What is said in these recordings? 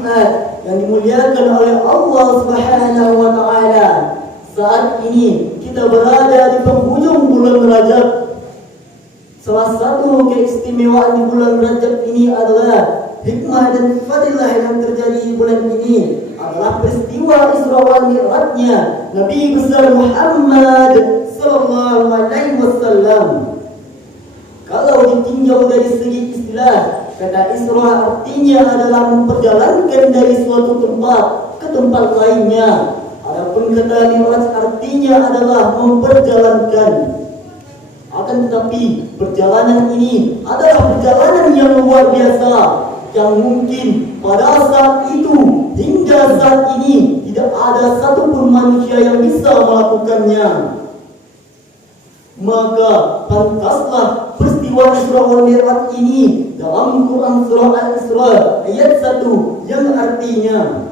Jumat yang dimuliakan oleh Allah Subhanahu wa taala. Saat ini kita berada di penghujung bulan Rajab. Salah satu keistimewaan di bulan Rajab ini adalah hikmah dan fadilah yang terjadi di bulan ini adalah peristiwa Isra wal Mi'rajnya Nabi besar Muhammad sallallahu alaihi wasallam. Kalau ditinjau dari segi istilah, kata Isra artinya adalah memperjalankan dari suatu tempat ke tempat lainnya. Adapun kata Mi'raj artinya adalah memperjalankan. Akan tetapi perjalanan ini adalah perjalanan yang luar biasa, yang mungkin pada saat itu hingga saat ini tidak ada satupun manusia yang bisa melakukannya. Maka pantaslah peristiwa Isra wal Mi'raj ini dalam Quran surah Al-Isra ayat 1 yang artinya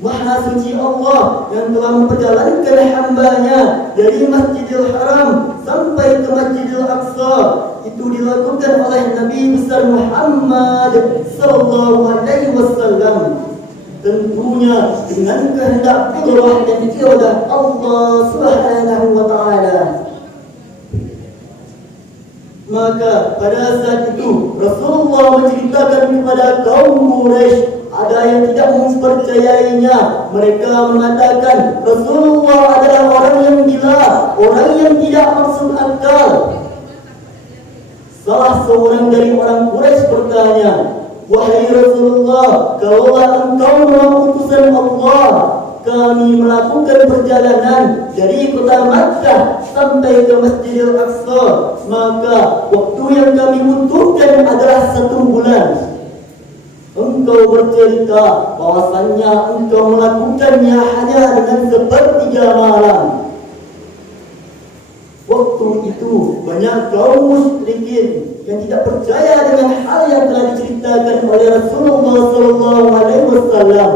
Maha suci Allah yang telah memperjalankan hambanya dari Masjidil Haram sampai ke Masjidil Aqsa. Itu dilakukan oleh Nabi besar Muhammad sallallahu alaihi wasallam. Tentunya dengan kehendak Allah dan iradah Allah Subhanahu wa taala. Maka pada saat itu Rasulullah menceritakan kepada kaum Quraisy, ada yang tidak mempercayainya. Mereka mengatakan Rasulullah adalah orang yang gila, orang yang tidak maksud akal. Salah seorang dari orang Quraisy bertanya, "Wahai Rasulullah, kalaulah engkau memang utusan Allah, kami melakukan perjalanan dari kota Makkah sampai ke Masjidil Aqsa, maka waktu yang kami butuhkan adalah 1 bulan. Engkau bercerita bahwasannya engkau melakukannya hanya dengan 1/3 malam." Waktu itu banyak kaum musyrikin yang tidak percaya dengan hal yang telah diceritakan oleh Rasulullah sallallahu alaihi wasallam.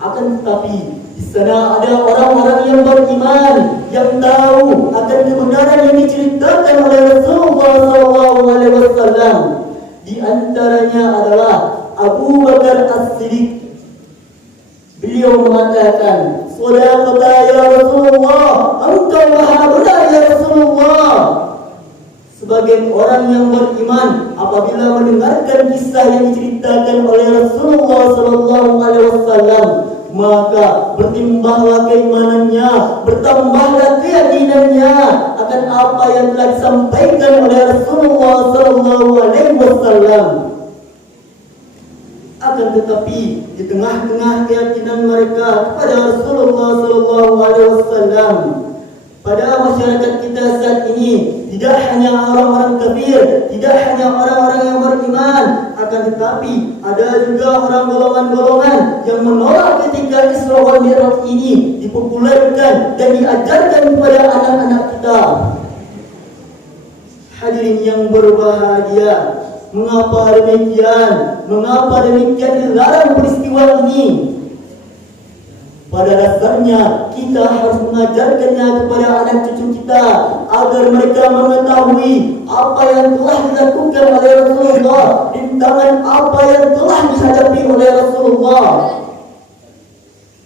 Akan tetapi di sana ada orang-orang yang beriman, yang tahu akan kebenaran yang diceritakan oleh Rasulullah sallallahu alaihi wasallam. Di antaranya adalah Abu Bakar As-Siddiq. Beliau mengatakan, "Shadaqta ya Rasulullah, engkau maha benar ya Rasulullah." Sebagian orang yang beriman apabila mendengarkan kisah yang diceritakan oleh Rasulullah sallallahu alaihi wasallam, maka bertimbanglah keimanannya, bertambahlah keyakinannya akan apa yang telah disampaikan oleh Rasulullah sallallahu alaihi wasallam. Akan tetapi di tengah-tengah keyakinan mereka kepada Rasulullah sallallahu alaihi wasallam, pada masyarakat kita saat ini tidak hanya orang-orang kafir, tidak hanya orang-orang yang beriman, akan tetapi ada juga orang golongan-golongan yang menolak ketika Isra wal Mi'raj ini dipopulerkan dan diajarkan kepada anak-anak kita. Hadirin yang berbahagia, mengapa demikian? Mengapa demikian dilarang peristiwa ini? Pada dasarnya kita harus mengajarkannya kepada anak cucu kita agar mereka mengetahui apa yang telah dilakukan oleh Rasulullah, rintangan apa yang telah dihadapi oleh Rasulullah.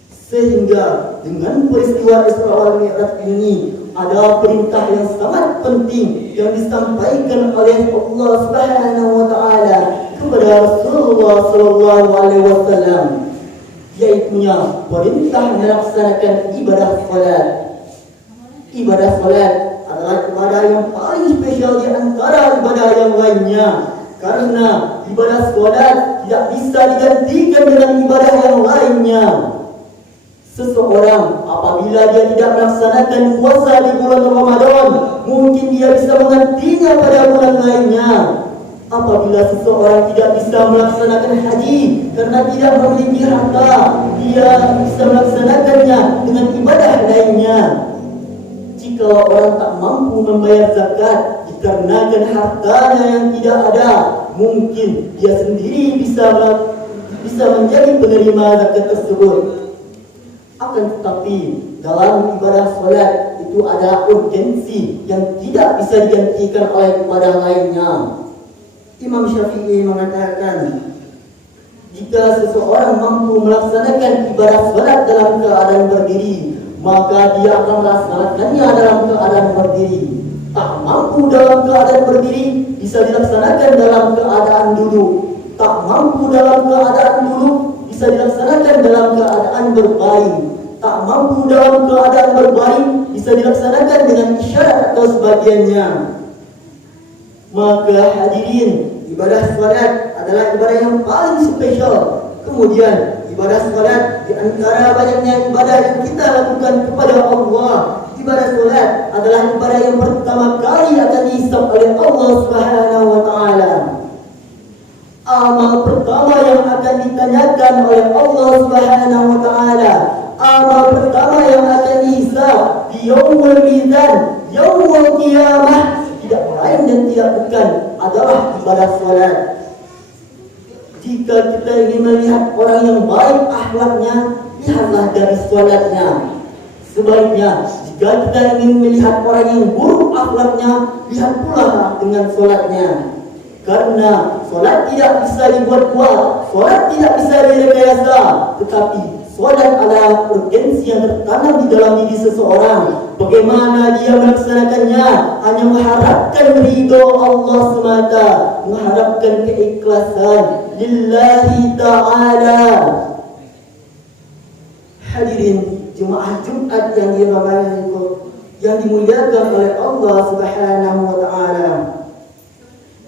Sehingga dengan peristiwa Isra wal Mi'raj ini ada perintah yang sangat penting yang disampaikan oleh Allah Subhanahu wa taala kepada Rasulullah sallallahu alaihi wasallam, yaitunya perintah melaksanakan ibadah salat. Ibadah salat adalah ibadah yang paling spesial di antara ibadah yang lainnya, karena ibadah salat tidak bisa digantikan dengan ibadah yang lainnya. Seseorang apabila dia tidak melaksanakan puasa di bulan Ramadan, mungkin dia bisa menggantinya pada bulan lainnya. Apabila seseorang tidak bisa melaksanakan haji karena tidak memiliki harta, dia bisa melaksanakannya dengan ibadah lainnya. Jika orang tak mampu membayar zakat dikarenakan hartanya yang tidak ada, mungkin dia sendiri bisa menjadi penerima zakat tersebut. Akan tetapi dalam ibadah salat itu ada urgensi yang tidak bisa digantikan oleh ibadah lainnya. Imam Syafi'i mengatakan, Jika seseorang mampu melaksanakan ibadah salat dalam keadaan berdiri, maka dia akan melaksanakannya dalam keadaan berdiri. Tak mampu dalam keadaan berdiri, bisa dilaksanakan dalam keadaan duduk. Tak mampu dalam keadaan duduk, bisa dilaksanakan dalam keadaan berbaring. Tak mampu dalam keadaan berbaring, bisa dilaksanakan dengan isyarat atau sebagiannya. Maka hadirin, ibadah salat adalah ibadah yang paling spesial. Kemudian ibadah salat di antara banyaknya ibadah yang kita lakukan kepada Allah, ibadah salat adalah ibadah yang pertama kali akan dihisab oleh Allah Subhanahu wa taala. Amal pertama yang akan ditanyakan oleh Allah Subhanahu wa taala, amal pertama yang akan dihisab di yaumul mizan, yaumul qiyamah, tidak lain dan tidak bukan adalah ibadah salat. Jika kita ingin melihat orang yang baik akhlaknya, lihatlah dari salatnya. Sebaliknya, jika kita ingin melihat orang yang buruk akhlaknya, lihat pula dengan salatnya. Karena salat tidak bisa dibuat-buat, salat tidak bisa direkayasa, tetapi salat adalah urgensi yang tertanam di dalam diri seseorang. Bagaimana dia melaksanakannya? Hanya mengharapkan ridho Allah semata, mengharapkan keikhlasan lillahi ta'ala. Hadirin jemaah Jumat yang dimuliakan oleh Allah Subhanahu wa taala.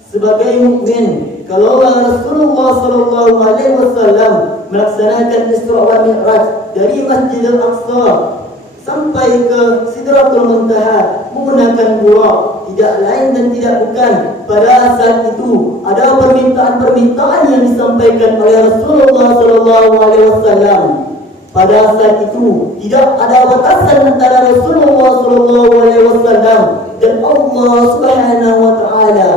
Sebagai mukmin, kalau Rasulullah sallallahu alaihi wasallam melaksanakan Isra wa Mi'raj dari Masjidil Aqsa sampai ke Sidratul Muntaha menggunakan burak, tidak lain dan tidak bukan pada saat itu ada permintaan-permintaan yang disampaikan oleh Rasulullah sallallahu alaihi wasallam. Pada saat itu tidak ada batasan antara Rasulullah sallallahu alaihi wasallam dan Allah Subhanahu wa taala.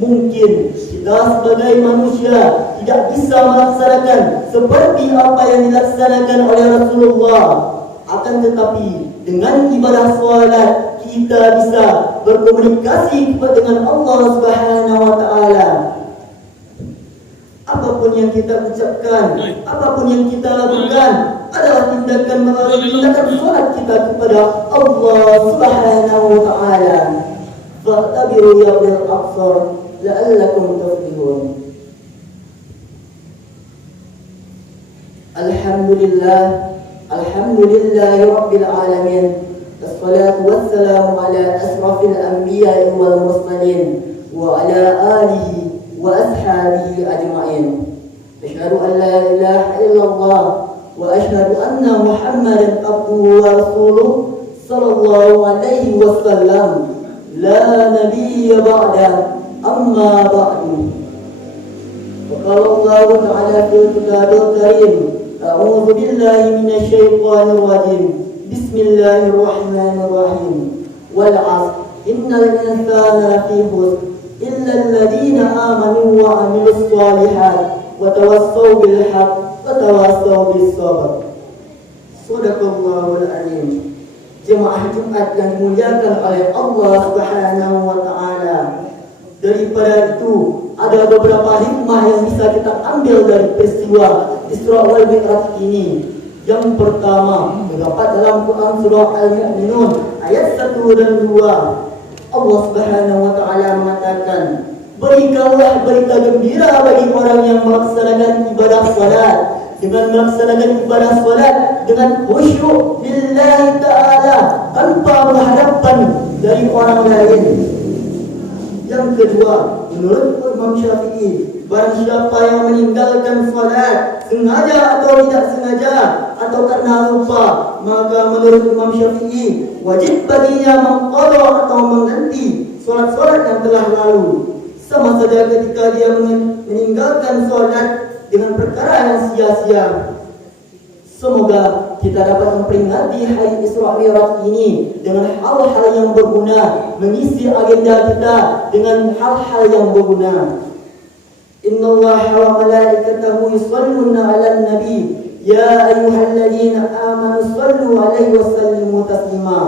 Mungkin kita sebagai manusia tidak bisa melaksanakan seperti apa yang dilaksanakan oleh Rasulullah. Akan tetapi dengan ibadah salat kita bisa berkomunikasi dengan Allah Subhanahu wa taala. Apapun yang kita ucapkan, apapun yang kita lakukan adalah tindakan salat kita kepada Allah Subhanahu wa taala. Fa'tabiru ya ulil absar la'allakum tuflihun. Alhamdulillah, alhamdulillahi rabbil alamin. Wassalatu wassalamu ala asrafil anbiya'i wal mursalin wa ala alihi wa ashabihi ajma'in. Asyhadu an la ilaha illallah wa asyhadu anna Muhammadan abduhu wa rasuluh sallallahu alaihi wasallam. La nabiyya ba'da amma ba'du. Wa qala Allah ta'ala fil kitabil karim, a'udzu billahi minasy syaithanir rajim. Bismillahirrahmanirrahim. Wal 'asr innal insana lafi khusr illa alladziina aamanu wa 'amilus shalihat wa tawassaw bil haqq wa tawassaw bis sabr. Shadaqallahul 'azim. Jemaah Jumat yang dimuliakan oleh Allah Subhanahu wa taala. Daripada itu ada beberapa hikmah yang bisa kita ambil dari peristiwa Isra wal Mi'raj ini. Yang pertama, terdapat dalam Quran surah Al-Mu'minun ayat 1 dan 2. Allah Subhanahu wa taala mengatakan, "Berikanlah berita gembira bagi orang yang melaksanakan ibadah salat." Dengan melaksanakan ibadah salat dengan khusyuk lillahi ta'ala tanpa berhadapan dari orang lain. Yang kedua, menurut Imam Syafi'i, barang siapa yang meninggalkan salat sengaja atau tidak sengaja atau karena lupa, maka menurut Imam Syafi'i wajib baginya mengqadha atau mengganti salat-salat yang telah lalu. Sama saja ketika dia meninggalkan salat dengan perkara yang sia-sia. Semoga kita dapat memperingati hari Isra Mi'raj ini dengan hal-hal yang berguna, mengisi agenda kita dengan hal-hal yang berguna. Innallaha wa malaikatahu yusholluna 'alan nabi ya ayyuhalladzina amanu shallu 'alaihi wa sallimu taslima.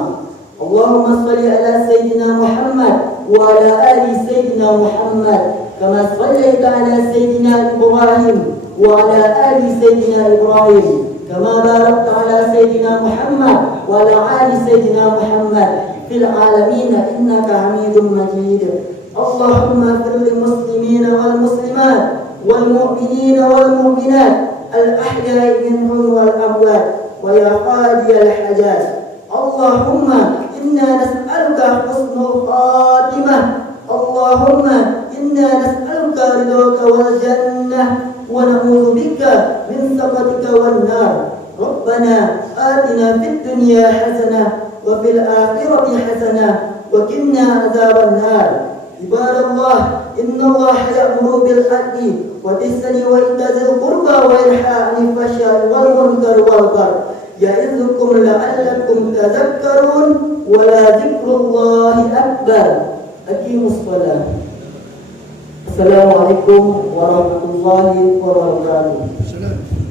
Allahumma shalli 'ala sayyidina Muhammad wa 'ala ali sayyidina Muhammad كما صليت على سيدنا إبراهيم وعلى آل سيدنا إبراهيم كما باركت على سيدنا محمد وعلى آل سيدنا محمد في العالمين إنك حميد مجيد. اللهم اغفر للمسلمين والمسلمات والمؤمنين والمؤمنات الأحياء منهم والأموات ويا قاضي الحاجات. اللهم إنا نسألك حسن الخاتمة. اللهم إنا نسألك رضاك والجنة ونعوذ بك من سخطك والنار. ربنا آتنا في الدنيا حسنة وفي الآخرة حسنة وقنا عذاب النار. عباد الله إن الله يأمر بالعدل والإحسان وإيتاء ذي القربى وينهى عن الفحشاء والمنكر والبغي يعظكم لعلكم تذكرون ولذكر الله أكبر. أقيموا الصلاة. السلام عليكم ورحمة الله وبركاته.